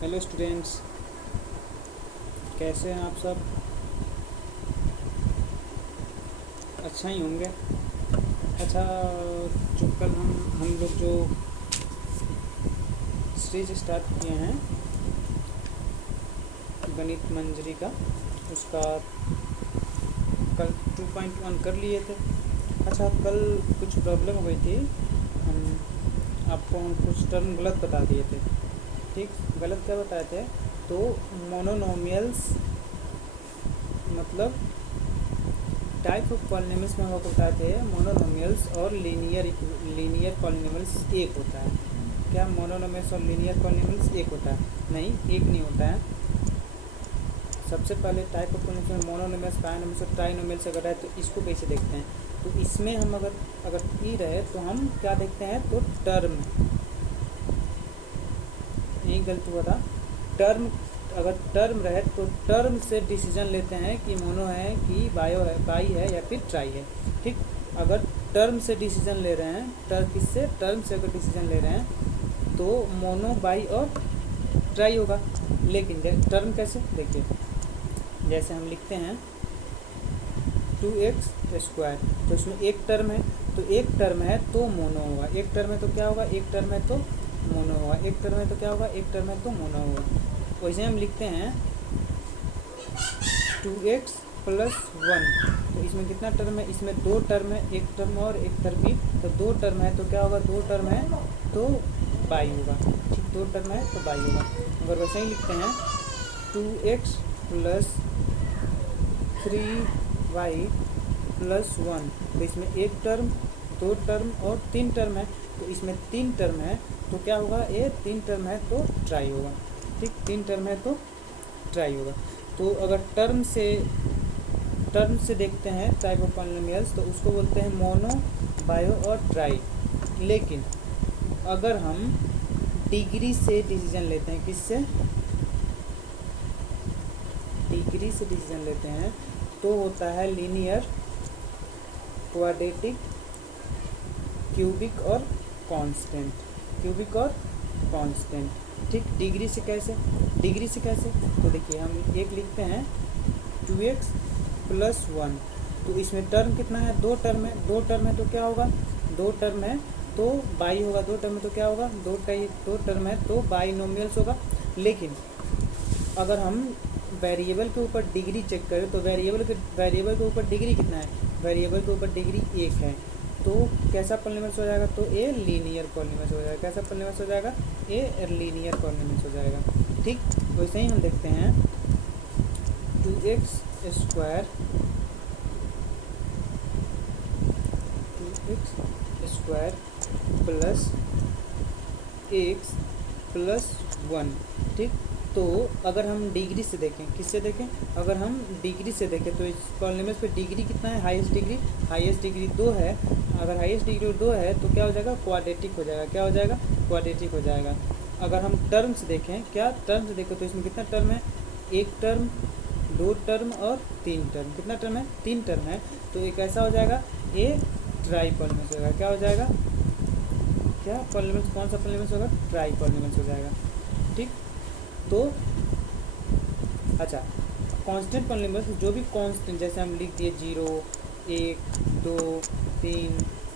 Hello students, कैसे हैं आप सब? अच्छा ही होंगे। अच्छा, जो कल हम लोग जो सीरीज स्टार्ट किए हैं गणित मंजरी का, उसका कल 2.1 कर लिए थे। अच्छा, कल कुछ प्रॉब्लम हो गई थी। हम कुछ टर्म गलत बता दिए थे। ठीक, गलत क्या बताए थे? तो मोनोनोमियल्स मतलब टाइप ऑफ पॉलिनोमियल्स में हम लोग बताए थे मोनोनोमियल्स और लीनियर पॉलिनोमियल्स एक होता है। क्या मोनोनोमियल्स और लीनियर पॉलिनोमियल्स एक होता है? नहीं, एक नहीं होता है। सबसे पहले टाइप ऑफ पॉलिनोमियल्स में मोनोनोमियल्स, बायनोमियल्स और ट्राइनोमियल्स अगर है तो इसको कैसे देखते हैं? तो इसमें हम अगर ई रहे तो हम क्या देखते हैं? तो टर्म, यही गलत हुआ था। टर्म, अगर टर्म रहे तो टर्म से डिसीजन लेते हैं कि मोनो है कि बायो है, बाई है या फिर ट्राई है। ठीक, अगर टर्म से डिसीजन ले रहे हैं, किससे? टर्म से अगर डिसीजन ले रहे हैं तो मोनो, बाई और ट्राई होगा। लेकिन टर्म कैसे? देखिए, जैसे हम लिखते हैं 2x², तो इसमें एक टर्म है, तो एक टर्म है तो मोनो होगा। एक टर्म है तो क्या होगा? एक टर्म है तो मोनो होगा। एक टर्म है तो क्या होगा? एक टर्म है तो मोनो होगा। वैसे हम लिखते हैं 2x+1, तो इसमें कितना टर्म है? इसमें दो टर्म है, एक टर्म और एक तरकीब, तो दो टर्म है तो क्या होगा? दो टर्म है तो बाई होगा। ठीक, दो टर्म है तो बाई होगा। अगर वैसे ही लिखते हैं 2x+3y+1, तो इसमें एक टर्म, दो टर्म और तीन टर्म है, तो इसमें तीन टर्म है तो क्या होगा? ये तीन टर्म है तो ट्राई होगा। ठीक, तीन टर्म है तो ट्राई होगा। तो अगर टर्म से देखते हैं टाइप ऑफ पॉलिनोमियल्स तो उसको बोलते हैं मोनो, बायो और ट्राई। लेकिन अगर हम डिग्री से डिसीजन लेते हैं, किससे? डिग्री से डिसीजन लेते हैं तो होता है लीनियर, क्वाड्रेटिक, क्यूबिक और कांस्टेंट। क्यूबिक और कांस्टेंट। ठीक, डिग्री से कैसे? डिग्री से कैसे? तो देखिए, हम एक लिखते हैं 2x+1, तो इसमें टर्म कितना है? दो टर्म है। दो टर्म है तो क्या होगा? दो टर्म है तो बाई होगा। दो टर्म है तो क्या होगा? दो टर्म है तो बाइनोमियल्स होगा। लेकिन अगर हम वेरिएबल के ऊपर डिग्री चेक करें तो वेरिएबल के ऊपर डिग्री कितना है? वेरिएबल के ऊपर डिग्री एक है, तो कैसा पॉलिनोमियल्स हो जाएगा? तो ए लीनियर पॉलिनोमियल्स हो जाएगा। कैसा पॉलिनोमियल्स हो जाएगा? ए लीनियर पॉलिनोमियल्स हो जाएगा। ठीक, वैसे ही हम देखते हैं 2x² +x+1। ठीक, तो अगर हम डिग्री से देखें, किससे देखें? अगर हम डिग्री से देखें तो इस पॉलिनोमियल्स पे डिग्री कितना है? हाईएस्ट डिग्री 2 है। अगर हाईएस्ट डिग्री 2 है तो क्या हो जाएगा? क्वाड्रेटिक हो जाएगा। क्या हो जाएगा? क्वाड्रेटिक हो जाएगा। अगर हम टर्म्स देखें, क्या टर्म्स देखें तो इसमें कितना टर्म है? एक टर्म, दो टर्म और तीन टर्म। कितना टर्म है? तीन टर्म है, तो एक ऐसा हो जाएगा ए ट्राई पॉलिनोमियल्स हो जाएगा। क्या हो जाएगा? क्या पॉलिनोमियल्स? कौन सा पॉलिनोमियल्स होगा? ट्राई पॉलिनोमियल्स हो जाएगा। ठीक, तो अच्छा, कांस्टेंट पॉलिनोमियल्स जो भी कांस्टेंट, जैसे हम लिख दिए 0, 1, 2, 3,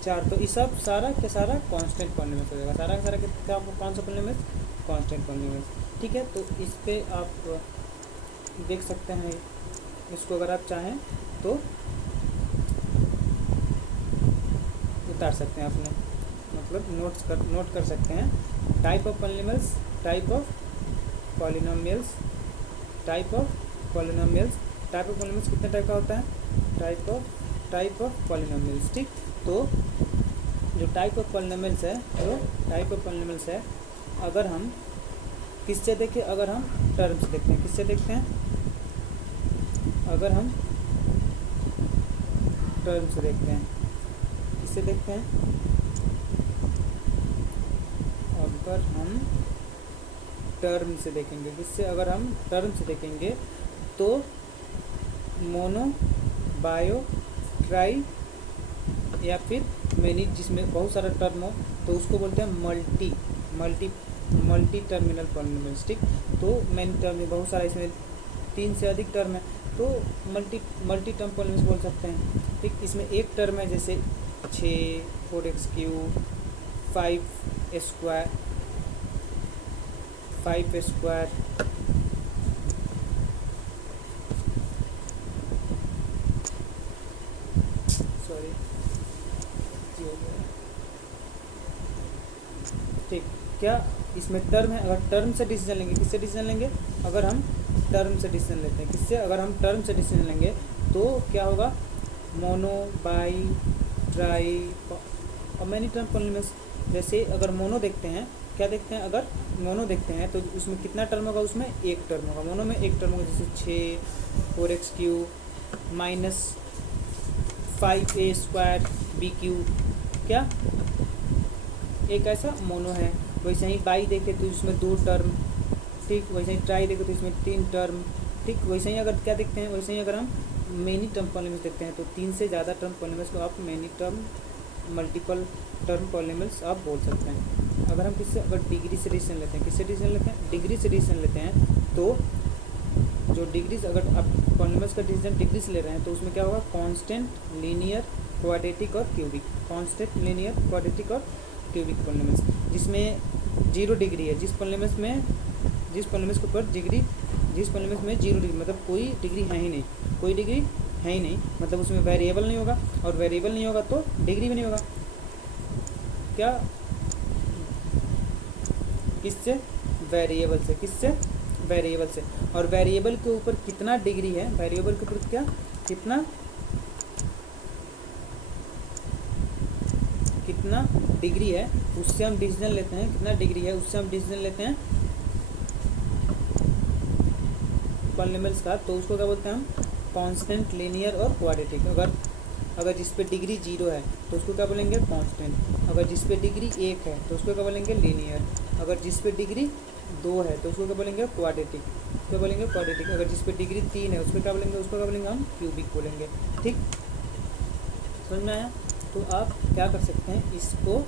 4, तो ये सब सारा के सारा कांस्टेंट पॉलिनोमियल्स हो जाएगा। सारा का सारा क्या? कौन सा पॉलिनोमियल्स? Constant polynomials. ठीक है, तो इस पर आप देख सकते हैं, इसको अगर आप चाहें तो उतार सकते हैं अपने, मतलब नोट कर सकते हैं। Type of polynomials, type of polynomials, type of polynomials. Type of polynomials कितने टाइप का होता है? Type of polynomials. ठीक, तो जो टाइप ऑफ पॉलिनोमियल्स है, अगर हम किससे देखें? अगर हम टर्म से देखते हैं। किससे देखते हैं? अगर हम टर्म से देखते हैं, किससे देखते हैं? अगर हम टर्म से देखेंगे, किससे? अगर हम टर्म से देखेंगे तो मोनो, बायो, ट्राई या फिर मैनी, जिसमें बहुत सारा टर्म हो तो उसको बोलते हैं मल्टी टर्मिनल पॉलिनोमियल्स, ठीक। तो मेन टर्म में बहुत सारा, इसमें 3 से अधिक टर्म है तो मल्टी टर्म पॉलिनोमियल्स बोल सकते हैं, ठीक। इसमें एक टर्म है जैसे 6 4x3 5 स्क्वायर सॉरी ठीक। क्या इसमें टर्म है? अगर टर्म से डिसीजन लेंगे, किससे डिसीजन लेंगे? अगर हम टर्म से डिसीजन लेते हैं, किससे? अगर हम टर्म से डिसीजन लेंगे तो क्या होगा? मोनो, बाई, ट्राई और मैनी टर्म पॉलिनोमियल्स। जैसे अगर मोनो देखते हैं, क्या देखते हैं? अगर मोनो देखते हैं तो उसमें कितना टर्म होगा? उसमें एक टर्म होगा, मोनो में एक टर्म होगा। जैसे 6 4x3 -5a² bq, क्या एक ऐसा मोनो है। वैसे ही बाई देखे तो इसमें 2 टर्म, ठीक। वैसे ही ट्राई देखे तो इसमें 3 टर्म, ठीक। वैसे ही अगर क्या देखते हैं, वैसे ही अगर हम मेनी टर्म पॉलिनोमियल्स देखते हैं तो 3 से ज़्यादा टर्म पॉलिनोमियल्स को आप many term multiple term polynomials आप बोल सकते हैं। अगर हम किससे, अगर डिग्री से डिसीजन लेते हैं, किससे डिसीजन लेते हैं? डिग्री से डिसीजन लेते हैं तो जो डिग्री से, अगर आप पॉलिनोमियल्स का डिसीजन डिग्री से ले रहे हैं तो उसमें क्या होगा? कांस्टेंट, लीनियर, क्वाड्रेटिक और क्यूबिक। कांस्टेंट, लीनियर, क्वाड्रेटिक और क्यूबिक पॉलिनोमियल्स। जिसमें 0 डिग्री है, जिस पॉलिनोमियल्स के ऊपर डिग्री, जिस पॉलिनोमियल्स में 0 डिग्री मतलब कोई डिग्री है ही नहीं, कोई डिग्री है ही नहीं, मतलब उसमें वेरिएबल नहीं होगा, और वेरिएबल नहीं होगा तो डिग्री भी नहीं होगा। क्या? किससे? वेरिएबल से। किससे? वेरिएबल से। और वेरिएबल के ऊपर कितना डिग्री है, वेरिएबल के ऊपर क्या कितना डिग्री है, उससे हम डिसीजन लेते हैं। कितना डिग्री है उससे हम डिसीजन लेते हैं पॉलिनोमियल्स का। तो उसको क्या बोलते हैं हम? कांस्टेंट, लीनियर और क्वाड्रेटिक। अगर जिस पे डिग्री 0 है तो उसको क्या बोलेंगे? कांस्टेंट। अगर जिस पे डिग्री 1 है तो उसको क्या बोलेंगे? लीनियर। अगर जिस पे डिग्री 2 है तो उसको क्या बोलेंगे? क्वाड्रेटिक। क्या बोलेंगे? क्वाड्रेटिक। अगर जिस पे डिग्री 3 है उसको क्या बोलेंगे? उसको क्या बोलेंगे हम? क्यूबिक बोलेंगे, ठीक। समझ में आया? तो आप क्या कर सकते हैं, इसको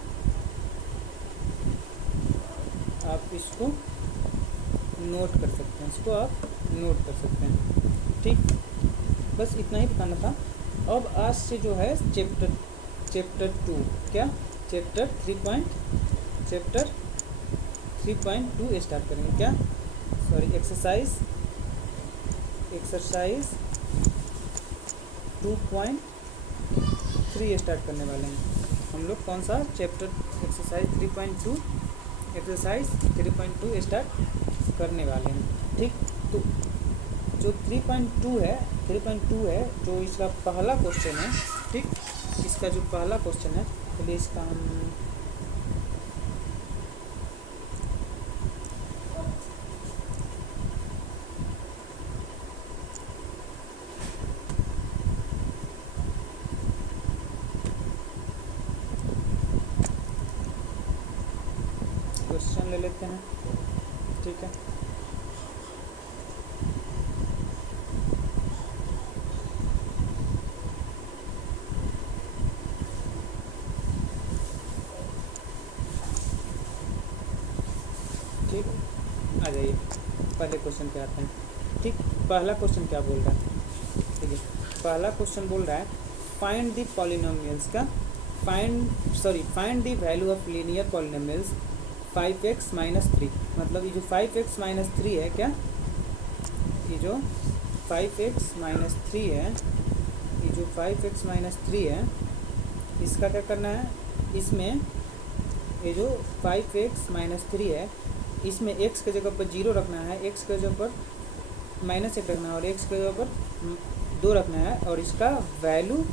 नोट कर सकते हैं, इसको आप नोट कर सकते हैं, ठीक। बस इतना ही बताना था। अब आज से जो है चैप्टर 2, क्या चैप्टर 3.2 स्टार्ट करेंगे। क्या? सॉरी, एक्सरसाइज 2.3 स्टार्ट करने वाले हैं हम लोग। कौन सा चैप्टर? एक्सरसाइज 3.2 स्टार्ट करने वाले हैं, ठीक। तो जो 3.2 है जो इसका पहला क्वेश्चन है, ठीक। इसका जो पहला क्वेश्चन है, चलिए इसका हम क्वेश्चन ले लेते हैं, ठीक है। ठीक, आ जाइए पहले क्वेश्चन पे आते हैं, ठीक। पहला क्वेश्चन क्या बोल रहा है? ठीक है, पहला क्वेश्चन बोल रहा है फाइंड द पॉलिनोमियल्स का find the value of linear polynomials 5x - 3। मतलब ये जो 5x - 3 है, क्या ये जो 5x - 3 है, ये जो 5x - 3 है, इसका क्या करना है? इसमें ये जो 5x - 3 है, इसमें x के जगह पर 0 रखना है, x के जगह पर -1 रखना है और x के जगह पर 2 रखना है, और इसका वैल्यू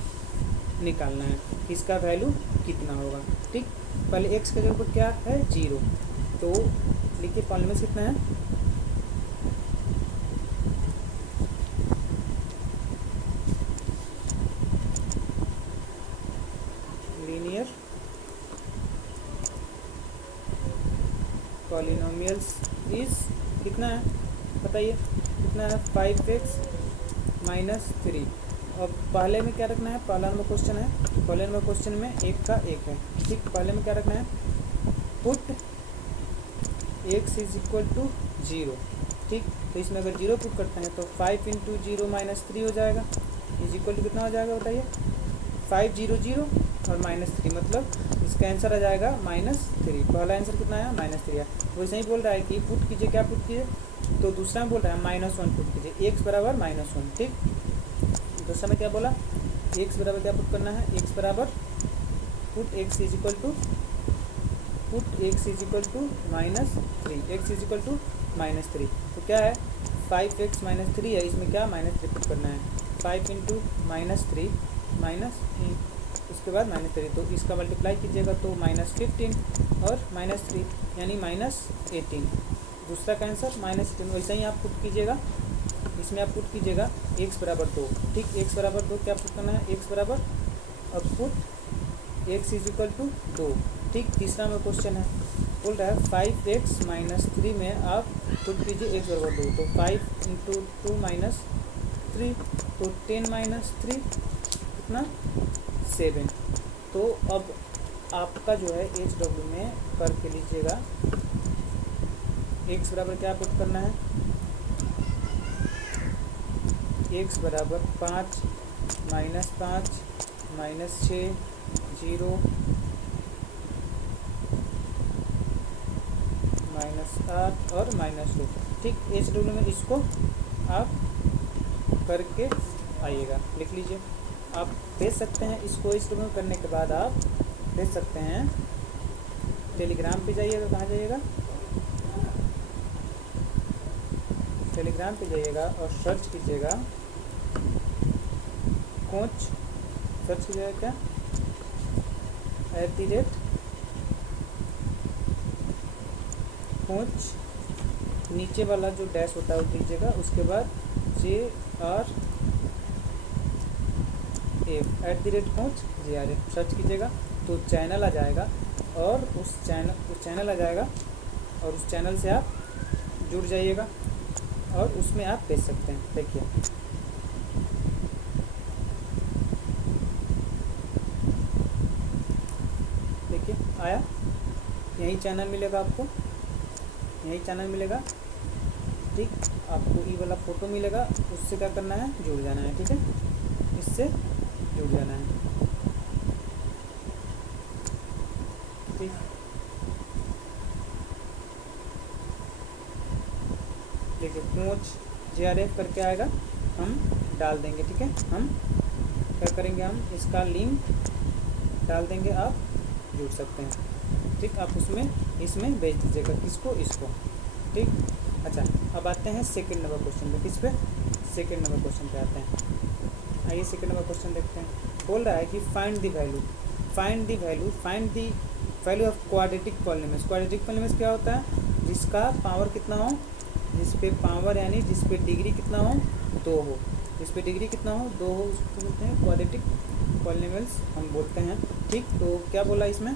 निकालना है। इसका वैल्यू कितना होगा, ठीक। पहले x के जगह पर क्या है? 0। तो लिखिए पॉलिनोमियल्स कितना है? लीनियर पॉलिनोमियल्स इज कितना है? बताइए कितना है? 5x - 3। और पहले में क्या रखना है? पहला नंबर क्वेश्चन है, पहले नंबर क्वेश्चन में 1 का 1 है, ठीक। पहले में क्या रखना है? Put x is equal to 0, ठीक। तो इसमें अगर 0 पुट करते हैं तो 5 इंटू 0 माइनस 3 हो जाएगा, इज इक्वल टू कितना हो जाएगा बताइए, 5 0 0 और -3, मतलब इसका आंसर आ जाएगा -3। पहला आंसर कितना आया, -3 आया। वैसे ही बोल रहा है कि पुट कीजिए, क्या पुट कीजिए, तो दूसरा में बोल रहा है -1 पुट कीजिए, x बराबर -1, ठीक। दूसरा में क्या बोला, x बराबर क्या पुट करना है, x बराबर put x is equal to -3, x is equal to -3। तो क्या है, 5x -3 है, इसमें क्या -3 पुट करना है, 5 इंटू -3 माइनस उसके बाद -3, तो इसका मल्टीप्लाई कीजिएगा तो -15 और -3 यानी -18। दूसरा का आंसर -18। वैसे ही आप पुट कीजिएगा, इसमें आप पुट कीजिएगा x बराबर 2, ठीक। x बराबर 2 क्या पुट करना है, x बराबर, अब put x is equal to 2, ठीक। तीसरा में क्वेश्चन है, बोल रहा है 5x -3 में आप पुट कीजिए x बराबर 2, तो 5 इंटू 2 -3, तो 10 -3 कितना, 7। तो अब आपका जो है एच डब्ल्यू में करके लीजिएगा, x बराबर क्या पुट करना है, x बराबर 5 -5 -6 0 -8 और -2, ठीक। एच डब्ल्यू में इसको आप करके आइएगा, लिख लीजिए। आप भेज सकते हैं इसको, इस में करने के बाद आप भेज सकते हैं, टेलीग्राम पे जाइएगा, कहाँ जाइएगा, टेलीग्राम पे जाइएगा और सर्च कीजिएगा कोच, सर्च कीजिएगा क्या, कोच, नीचे वाला जो डैश होता है वो दीजिएगा, उसके बाद JRF @कोच JRF सर्च कीजिएगा तो चैनल आ जाएगा, और उस चैनल आ जाएगा, और उस चैनल से आप जुड़ जाइएगा और उसमें आप भेज सकते हैं। देखिए देखिए आया, यही चैनल मिलेगा आपको, यही चैनल मिलेगा, ठीक। आपको ये वाला फ़ोटो मिलेगा, उससे क्या करना है, जुड़ जाना है, ठीक है, इससे जुड़ जाना है, ठीक। देखिए कोच JRF करके आएगा, हम डाल देंगे, ठीक है। हम क्या करेंगे, हम इसका लिंक डाल देंगे, आप जुड़ सकते हैं, ठीक। आप इसमें भेज दीजिएगा, किसको, इसको, ठीक। अच्छा, अब आते हैं सेकंड नंबर क्वेश्चन पे, किस पे, सेकंड नंबर क्वेश्चन पे आते हैं। आइए सेकंड नंबर क्वेश्चन देखते हैं। बोल रहा है कि find the value of quadratic polynomials. Quadratic polynomials क्या होता है, जिसका पावर कितना हो, जिस पे पावर यानी जिस पे डिग्री कितना हो, 2 हो, जिस पे डिग्री कितना हो, 2 हो, उसको बोलते हैं क्वाड्रेटिक पॉलिनोमियल्स हम बोलते हैं, ठीक। तो क्या बोला इसमें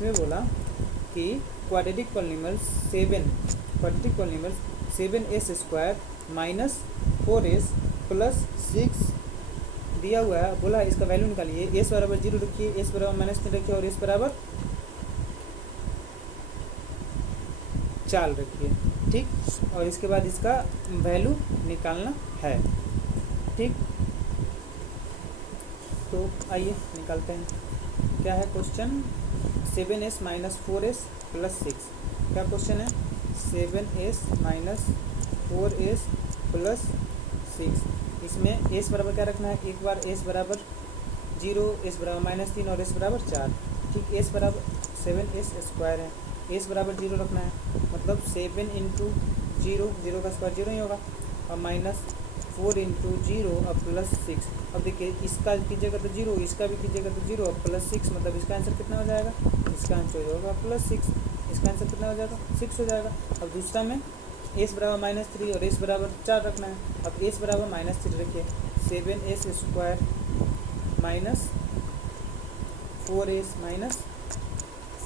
बोला कि क्वाड्रेटिक पॉलिनोमियल्स 7s² -4s + 6 दिया हुआ है। बोला इसका वैल्यू निकालिए, s बराबर 0 रखिए, s बराबर -3 रखिए और s बराबर 4 रखिए, ठीक। और इसके बाद इसका वैल्यू निकालना है, ठीक। तो आइए निकालते हैं, क्या है क्वेश्चन, 7s -4s + 6, क्या क्वेश्चन है, 7s -4s + 6। इसमें s बराबर क्या रखना है, एक बार s बराबर 0, s बराबर -3 और s बराबर 4, ठीक। s बराबर 7s² है, s बराबर 0 रखना है, मतलब 7 इंटू 0 का स्क्वायर 0 ही होगा, और -4 इंटू 0 और +6। अब देखिए इसका कीजिएगा तो 0, इसका भी कीजिएगा तो 0 और +6, मतलब इसका आंसर कितना हो जाएगा, इसका आंसर हो जाएगा +6, इसका आंसर कितना हो जाएगा, 6 हो जाएगा। अब दूसरा में s बराबर -3 और s बराबर 4 रखना है, अब s बराबर -3 रखिए, 7s²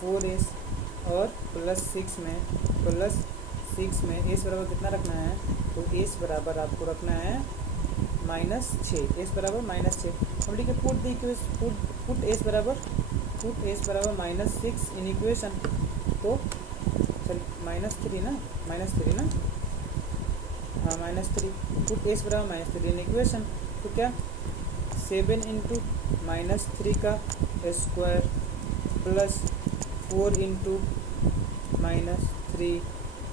-4s और +6 में s बराबर कितना रखना है, तो s बराबर आपको रखना है -6, s बराबर -6। हम लिखे पुट s बराबर -6 इन इक्वेशन, तो चल -3 ना, -3 ना, हाँ -3, पुट एस बराबर -3 इन इक्वेशन। तो क्या 7 इंटू -3 का स्क्वायर प्लस 4 इंटू -3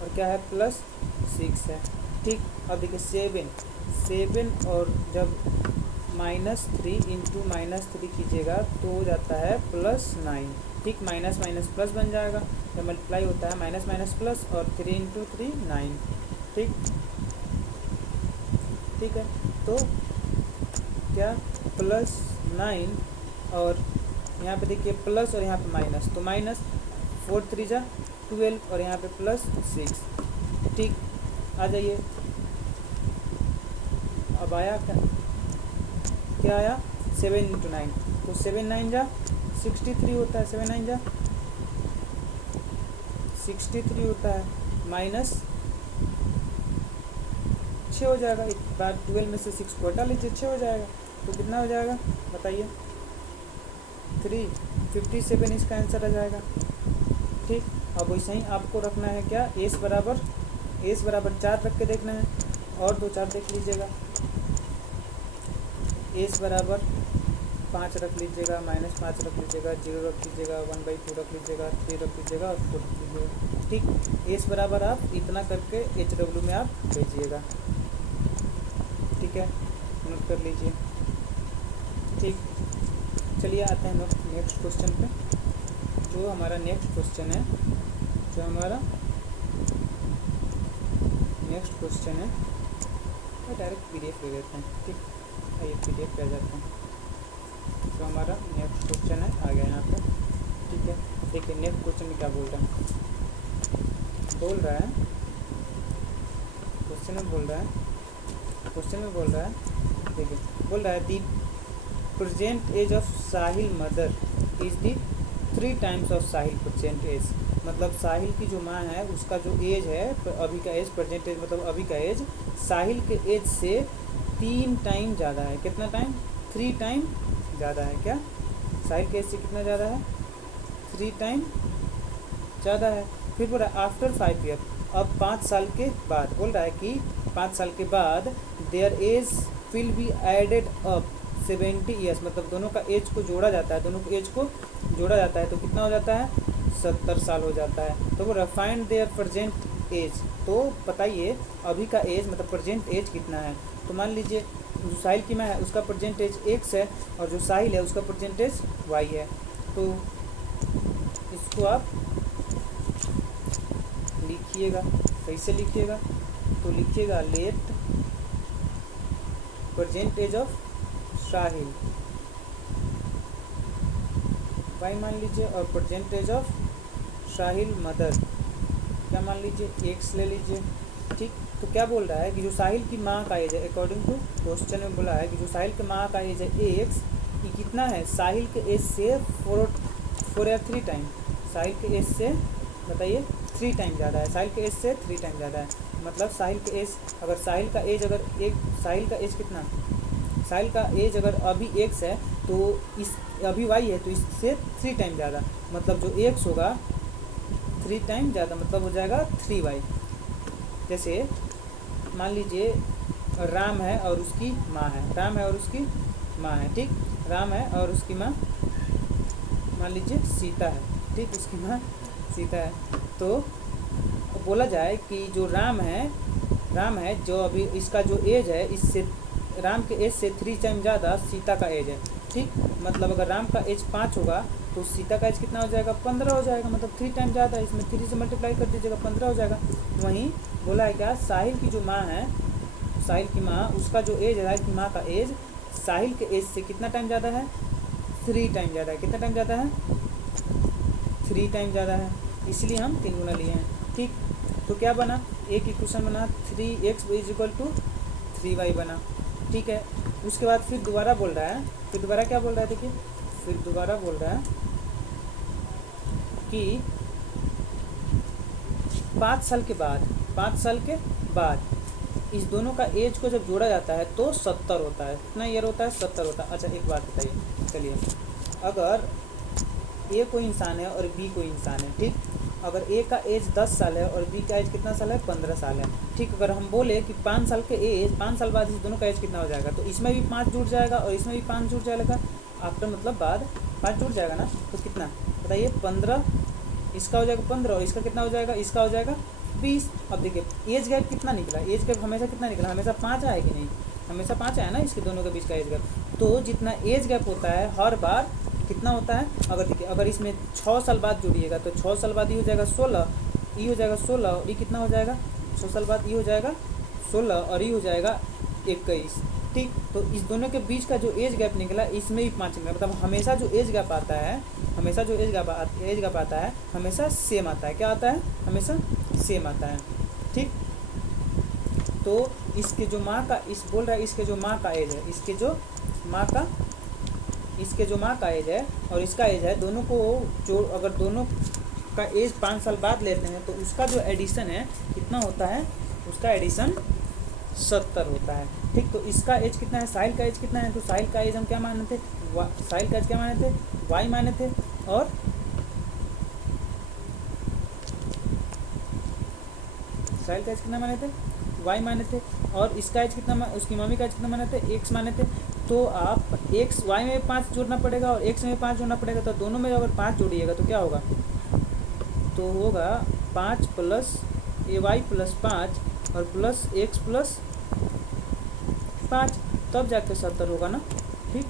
और क्या है +6 है। ठीक, अब देखिए 7 और जब -3 इंटू -3 कीजिएगा तो हो जाता है +9। ठीक, माइनस माइनस प्लस बन जाएगा, जब मल्टीप्लाई होता है माइनस माइनस प्लस, और 3 इंटू 3 9। ठीक, ठीक है, तो क्या +9 और यहाँ पे देखिए प्लस और यहाँ पे माइनस, तो -4 3 जा 12 और यहाँ पे +6। ठीक, आ जाइए, अब आया क्या आया 7 इंटू 9, तो 7 9 जा 63 होता है, 7 9 जा 63 होता है, -6 हो जाएगा। एक बार 12 में से 6 को हटा लीजिए, 6 हो जाएगा, तो कितना हो जाएगा बताइए 357 इसका आंसर आ जाएगा। ठीक, अब वैसे ही आपको रखना है क्या एस बराबर 4 रख के देखना है, और 2 4 देख लीजिएगा। एस बराबर 5 रख लीजिएगा, -5 रख लीजिएगा, 0 रख लीजिएगा, 1/2 रख लीजिएगा, 3 रख लीजिएगा और 4 रख लीजिएगा। ठीक, एस बराबर आप इतना करके HW में आप भेजिएगा। ठीक है, नोट कर लीजिए। ठीक, चलिए आते हैं नेक्स्ट क्वेश्चन पे। जो हमारा नेक्स्ट क्वेश्चन है, वो डायरेक्ट PDF ले लेते हैं। ठीक, आइए PDF पे आ जाते हैं। तो हमारा नेक्स्ट क्वेश्चन है, आ गया यहाँ पे। ठीक है, देखिए नेक्स्ट क्वेश्चन में क्या बोल रहा है, क्वेश्चन में बोल रहा है, देखिए बोल रहा है the present age of Sahil mother is the 3 times of Sahil present age. मतलब साहिल की जो माँ है उसका जो एज है, अभी का एज, प्रेजेंट एज मतलब अभी का एज साहिल के एज से 3 टाइम ज़्यादा है। कितना टाइम? 3 टाइम ज़्यादा है। क्या साहिल के एज से कितना ज़्यादा है? 3 टाइम ज़्यादा है। फिर बोल रहा है आफ्टर 5 ईयर, अब 5 साल के बाद, बोल रहा है कि 5 साल के बाद their age will be added up 70 years, मतलब दोनों का एज को जोड़ा जाता है, तो कितना हो जाता है? 70 साल हो जाता है। तो बोल रहा है फाइंड देयर प्रेजेंट एज, तो बताइए अभी का एज मतलब प्रेजेंट एज कितना है। तो मान लीजिए जो साहिल की माँ है उसका प्रेजेंट एज X है, और जो साहिल है उसका प्रेजेंट एज Y है। तो इसको आप लिखिएगा, कैसे लिखिएगा? तो लिखिएगा let present age of Sahil Y मान लीजिए, और present age of Sahil mother क्या मान लीजिए? X ले लीजिए। ठीक, तो क्या बोल रहा है कि जो साहिल की माँ का एज है, अकॉर्डिंग टू क्वेश्चन में बोला है कि जो साहिल की माँ का एज है X, ये कितना है? साहिल के एज से 4 या 3 टाइम, साहिल के एज से बताइए 3 टाइम ज़्यादा है, साहिल के एज से 3 टाइम ज़्यादा है। मतलब साहिल के एज, अगर साहिल का एज साहिल का एज कितना? साहिल का एज अगर अभी X है तो इस अभी Y है, तो इससे 3 टाइम ज़्यादा, मतलब जो X होगा 3 टाइम ज़्यादा, मतलब हो जाएगा 3Y। जैसे मान लीजिए राम है और उसकी माँ है, ठीक, राम है और उसकी माँ मान लीजिए सीता है, ठीक, उसकी माँ सीता है। तो बोला जाए कि जो राम है जो अभी इसका जो एज है, इससे राम के एज से 3 टाइम ज़्यादा सीता का एज है। ठीक, मतलब अगर राम का एज 5 होगा तो सीता का एज कितना हो जाएगा? 15 हो जाएगा, मतलब 3 टाइम ज़्यादा है। इसमें 3 से मल्टीप्लाई कर दीजिएगा, 15 हो जाएगा। वहीं बोला है क्या, साहिल की जो माँ है, साहिल की माँ, उसका जो एज है, साहिल की माँ का एज साहिल के एज से कितना टाइम ज़्यादा है? 3 टाइम ज़्यादा है। कितना टाइम ज़्यादा है? 3 टाइम ज़्यादा है, इसलिए हम 3 गुना लिए हैं। ठीक, तो क्या बना? एक इक्वेशन बना 3x is equal to 3y बना। ठीक है, उसके बाद फिर दोबारा बोल रहा है, फिर दोबारा क्या बोल रहा है? देखिए फिर दोबारा बोल रहा है कि 5 साल के बाद इस दोनों का एज को जब जोड़ा जाता है तो 70 होता है। कितना ईयर होता है? 70 होता है। अच्छा एक बात बताइए, चलिए अगर A कोई इंसान है और B कोई इंसान है, ठीक, अगर ए का एज 10 साल है और बी का एज कितना साल है, 15 साल है। ठीक, अगर हम बोले कि 5 साल के एज, 5 साल बाद इस दोनों का एज कितना हो जाएगा, तो इसमें भी 5 जुड़ जाएगा और इसमें भी 5 जुड़ जाएगा। आफ्टर मतलब बाद 5 जुड़ जाएगा ना, तो कितना बताइए, 15, इसका हो जाएगा 15 और इसका कितना हो जाएगा, इसका हो जाएगा 20। अब देखिए एज गैप कितना निकला, एज गैप हमेशा कितना निकला, हमेशा 5 आया कि नहीं, हमेशा 5 आया ना इसके दोनों के बीच का एज गैप। तो जितना एज गैप होता है हर बार कितना होता है, अगर देखिए अगर इसमें 6 साल बाद जोड़िएगा तो 6 साल बाद ये हो जाएगा 16, ये हो जाएगा 16 और ये कितना हो जाएगा, 6 साल बाद ये हो जाएगा 16 और ये हो जाएगा 21। ठीक, तो इस दोनों के बीच का जो एज गैप निकला इसमें भी 5 निकला, मतलब हमेशा जो एज गैप आता है, हमेशा जो एज गैप आता है हमेशा सेम आता है। क्या आता है, हमेशा सेम आता है। ठीक, तो इसके जो माँ का, इस बोल रहा है इसके जो माँ का एज है, इसके जो माँ का एज है और इसका एज है, दोनों को जो अगर दोनों का एज 5 साल बाद लेते हैं तो उसका जो एडिशन है कितना होता है, उसका एडिशन 70 होता है। ठीक, तो इसका एज कितना है, साहिल का एज कितना है, तो साहिल का एज हम क्या माने थे, साहिल का एज क्या माने थे, वाई माने थे, और साहिल का एज कितना माने थे, वाई माने थे, और इसका एज कितना, उसकी मम्मी का एज कितना माने थे, एक्स माने थे। तो आप एक्स वाई में 5 जोड़ना पड़ेगा और एक्स में 5 जोड़ना पड़ेगा, तो दोनों में अगर 5 जोड़िएगा तो क्या होगा, तो होगा 5 प्लस ए वाई प्लस 5 और प्लस एक्स प्लस 5, तब जाके 70 होगा ना। ठीक,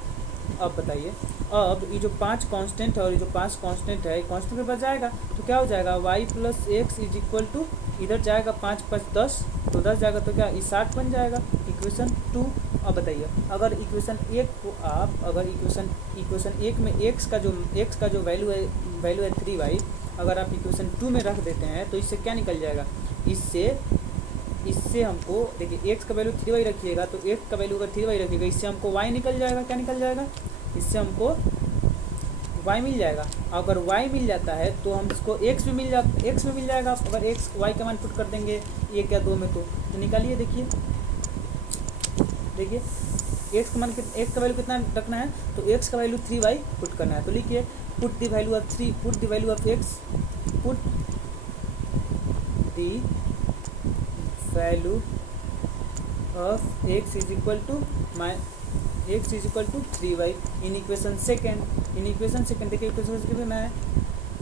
अब बताइए, अब ये जो 5 कांस्टेंट है और ये जो 5 कांस्टेंट है, कांस्टेंट के पास जाएगा तो क्या हो जाएगा, y plus x is equal to, इधर जाएगा 5 5 10, तो 10 जाएगा तो क्या, ये 60 बन जाएगा, इक्वेशन 2। अब बताइए, अगर इक्वेशन 1 को आप, अगर इक्वेशन 1 में एक्स का जो वैल्यू है 3y, अगर आप इक्वेशन 2 में रख देते हैं तो इससे क्या निकल जाएगा, इससे हमको देखिए एक्स का वैल्यू 3y रखिएगा तो एक्स का वैल्यू अगर 3y रखिएगा, इससे हमको y निकल जाएगा। क्या निकल जाएगा, इससे हमको y मिल जाएगा। अगर y मिल जाता है तो हमको x भी मिल जाएगा। अगर x y का मान पुट कर देंगे 1 या 2 में, तो निकालिए। देखिए x का मान, x का वैल्यू कितना रखना है, तो x का वैल्यू 3y पुट करना है। तो लिखिए put the value of x, put the value of x is equal to x is equal to 3y in equation second. देखिए इक्वेशन सेकेंड में है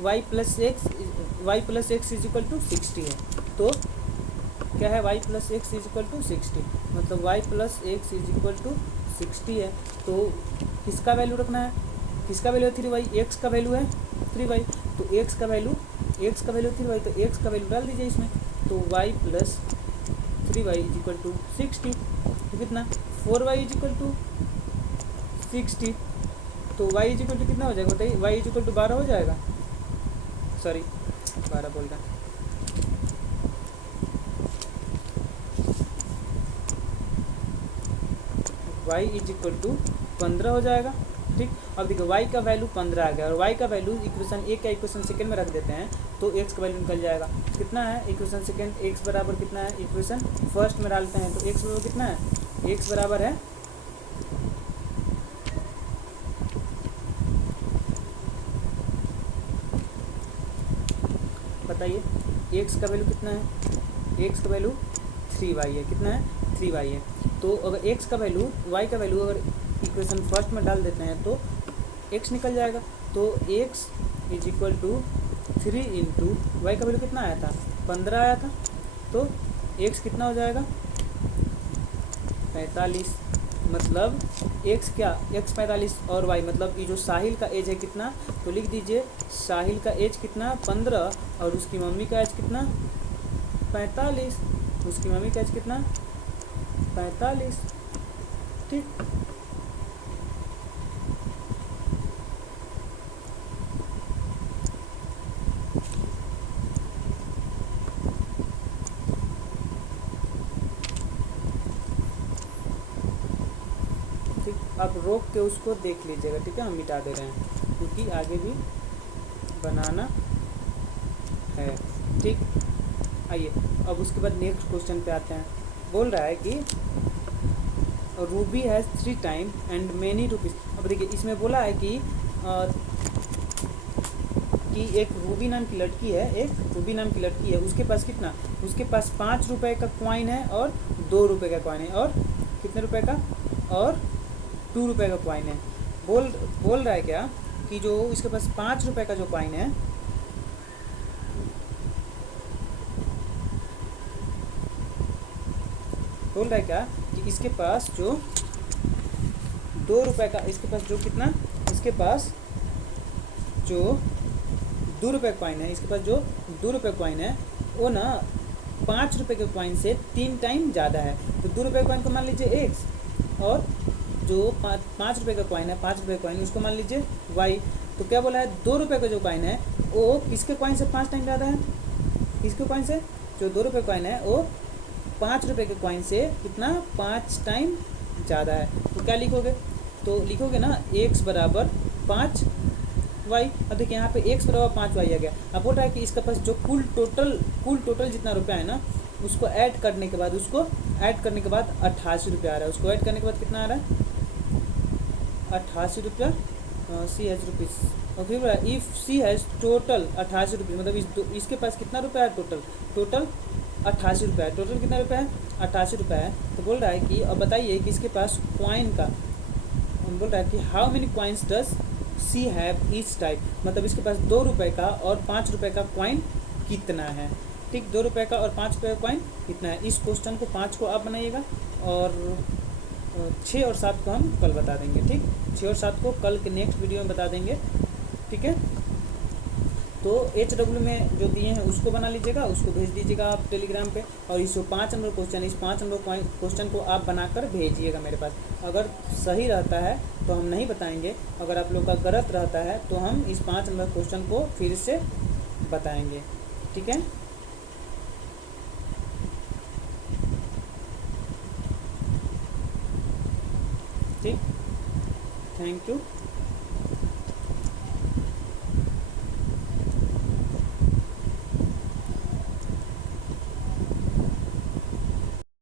y plus x is equal to 60 है। तो क्या है, y plus x is equal to 60, मतलब y plus x is equal to 60 है। तो किसका वैल्यू रखना है, किसका वैल्यू है 3y, x का वैल्यू है 3y, तो x का वैल्यू 3y, तो x का वैल्यू डाल दीजिए इसमें, तो y plus 3y is equal to 60, तो कितना 4y इज इक्वल टू 60, तो y इज इक्वल टू कितना हो जाएगा बताइए, y इज इक्वल टू 12 हो जाएगा, सॉरी 12 बोल रहा है, y इज इक्वल टू 15 हो जाएगा। ठीक, अब देखिए y का वैल्यू 15 आ गया और y का वैल्यू इक्वेशन 1 का इक्वेशन सेकंड में रख देते हैं तो x का वैल्यू निकल जाएगा। कितना है इक्वेशन सेकंड, x बराबर कितना है, इक्वेशन फर्स्ट में डालते हैं तो x बराबर कितना है, x बराबर है बताइए x का वैल्यू कितना है, x का वैल्यू 3y है, कितना है 3y है। तो अगर x का वैल्यू y का वैल्यू अगर इक्वेशन फर्स्ट में डाल देते हैं तो x निकल जाएगा। तो x is equal to 3 into y का वैल्यू कितना आया था 15 आया था, तो x कितना हो जाएगा 45, मतलब x क्या, x 45 और y मतलब ये जो साहिल का एज है कितना, तो लिख दीजिए साहिल का एज कितना 15 और उसकी मम्मी का एज कितना 45, उसकी मम्मी का एज कितना 45। ठीक, आप रोक के उसको देख लीजिएगा। ठीक है, हम मिटा दे रहे हैं क्योंकि आगे भी बनाना है। ठीक, आइए अब उसके बाद नेक्स्ट क्वेश्चन पे आते हैं। बोल रहा है कि Ruby has 3 time and many rupees. अब देखिए इसमें बोला है कि कि एक रूबी नाम की लड़की है, एक रूबी नाम की लड़की है, उसके पास कितना, उसके पास 5 रुपये का कॉइन है और 2 रुपये का कॉइन है, और कितने रुपए का, और 2 रुपये का कॉइन है। बोल रहा है क्या कि जो इसके पास 5 रुपये का जो कॉइन है, बोल रहा है क्या कि इसके पास जो 2 रुपये का, इसके पास जो कितना, इसके पास जो 2 रुपये कॉइन है, इसके पास जो 2 रुपये कॉइन है वो ना 5 रुपये के कॉइन से 3 टाइम ज़्यादा है। तो 2 रुपये कॉइन को मान लीजिए एक्स, और जो 5 रुपये का कॉइन है, 5 रुपये कॉइन, उसको मान लीजिए वाई। तो क्या बोला है, 2 रुपये का जो कॉइन है वो किसके कॉइन से 5 टाइम ज़्यादा है, किसके कॉइन से, जो 2 रुपये कॉइन है वो 5 रुपये के कॉइन से कितना, 5 टाइम ज़्यादा है। तो क्या लिखोगे, तो लिखोगे ना एक्स बराबर 5 वाई। अब देखिए यहाँ पे एक्स बराबर 5 वाई आ गया। अब बोल रहा है कि इसका पास जो कुल टोटल जितना रुपया है ना, उसको ऐड करने के बाद 88 रुपया आ रहा है। उसको ऐड करने के बाद कितना आ रहा है, 88 रुपया, सी हैज़ रुपीज़। और फिर बोला if she has total 88 rupees, मतलब इसके पास कितना रुपया है, टोटल 88 रुपया है। टोटल कितना रुपया है, 88 रुपया है। तो बोल रहा है कि अब बताइए कि इसके पास कॉइन का, बोल रहा है कि how many coins does she have each type, मतलब इसके पास 2 रुपये का और 5 रुपये का कॉइन कितना है। ठीक, 2 रुपये का और 5 रुपये का कॉइन कितना है। इस क्वेश्चन को 5 को आप बनाइएगा, और 6 और 7 को हम कल बता देंगे। ठीक, 6 और 7 को कल के नेक्स्ट वीडियो में बता देंगे। ठीक है, तो HW में जो दिए हैं उसको बना लीजिएगा, उसको भेज दीजिएगा आप टेलीग्राम पे। और इस जो 5 नंबर क्वेश्चन, इस 5 नंबर क्वेश्चन को आप बनाकर भेजिएगा मेरे पास। अगर सही रहता है तो हम नहीं बताएंगे, अगर आप लोग का गलत रहता है तो हम इस 5 नंबर क्वेश्चन को फिर से बताएंगे। ठीक है, ठीक, थैंक यू।